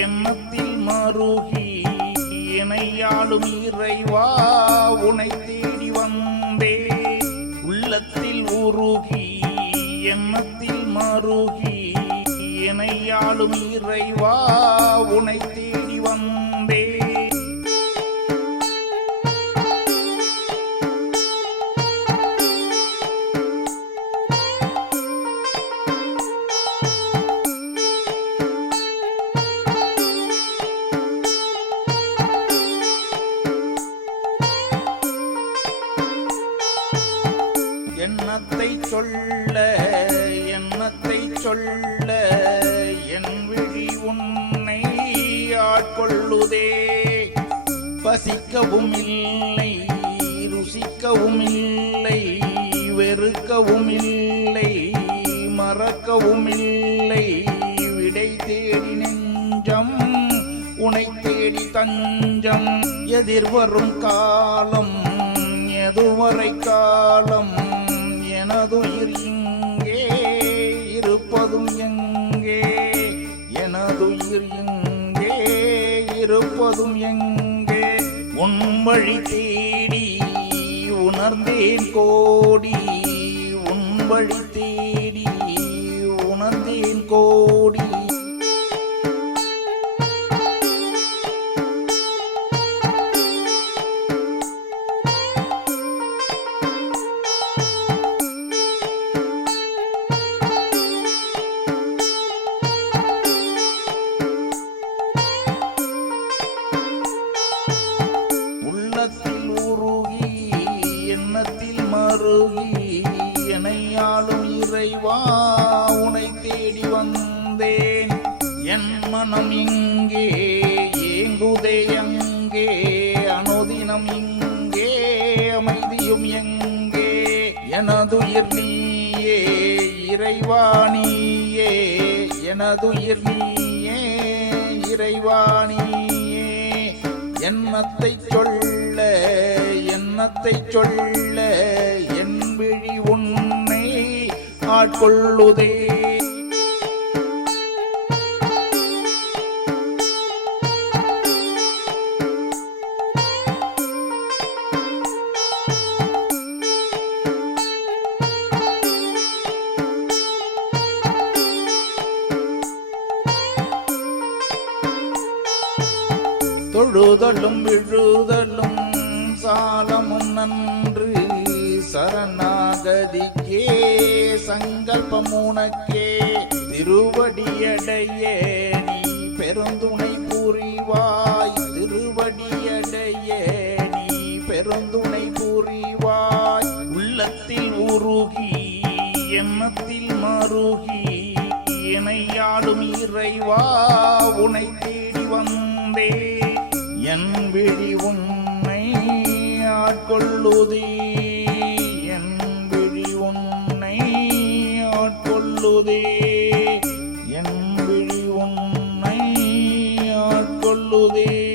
எண்ணத்தில் மருகி இணையாளும் இறைவா உனை தேடி வந்தே. உள்ளத்தில் உருகி எண்ணத்தில் மருகி இணையாளும் இறைவா உனை தேடி வந்தே. என்னத்தை சொல்ல என்னத்தை சொல்ல என் விழி உன்னை ஆட்கொள்ளுதே. பசிக்கவும் இல்லை ருசிக்கவும் இல்லை வெறுக்கவும் இல்லை மறக்கவும் இல்லை. விடை தேடி நெஞ்சம் உனை தேடி தஞ்சம் எதிர்வரும் காலம் எதுவரை காலம் எனதுயிர் இங்கே இருப்பதும் எங்கே எனதுயிர் இங்கே இருப்பதும் எங்கே உன் வழி தேடி உணர்ந்தேன் கோடி உன் வழி இறைவா உனை தேடி வந்தேன். என் மனம் இங்கே ஏங்குதே எங்கே அனுதினம் இங்கே அமைதியும் எங்கே. எனதுயிர் நீயே இறைவா நீயே எனதுயிர் நீயே இறைவா நீயே. எண்ணத்தை சொல்ல எண்ணத்தை சொல்ல என் விழி உன் ஆட்கொள்ளுதே தொழுதலும் விழுதலும் சாலமும் நன்று சரணாகதிக்கே. சங்கல்பம் உனக்கே திருவடியடையே நீ பெருந்துணை புரிவாய். திருவடியடையே நீ பெருந்துணை புரிவாய். உள்ளத்தில் உருகி எண்ணத்தில் மருகி இணையாடும் இறைவா உனை தேடி வந்தே. என் விழி உன்னை ஆட்கொள்ளுதே. ஆடுதே என் விழி உன்னை ஆட்கொள்ளுதே.